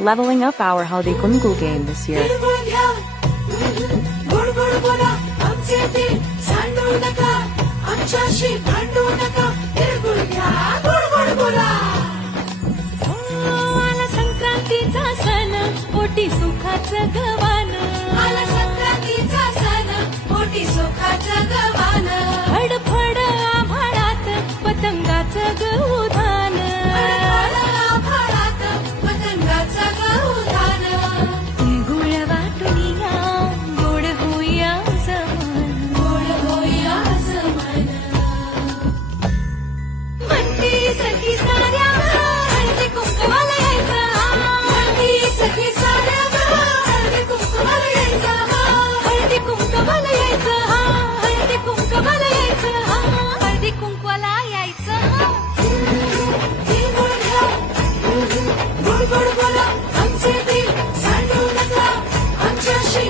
leveling up our Haldi Kunku game this year. गोड गोड बोला आमचे ते सांडू नका आमच्याशी भांडू नका तिळगुळ घ्या गोड गोड बोला आला संक्रांतीचा सण पोटी सुखाचं गवान आला संक्रांतीचा सण मोठी सुखाचं गवान फडफड आभाळात पतंगाचं गहुधान आभाळात पतंगाचं गहुधान तिळगुळ वाटून या गोड होईया समान गोड होईया समान म्हणती सखी साऱ्या हळदी कुंकवाला यायचं म्हणती सखी साऱ्या हळदी कुंकवाला यायचं हळदी कुंकवाला यायचं हळदी कुंकवाला यायचं हळदी कुंकवाला यायचं तिळगुळ घ्या गोड गोड बोला आमचे ते सांडू नका आमच्याशी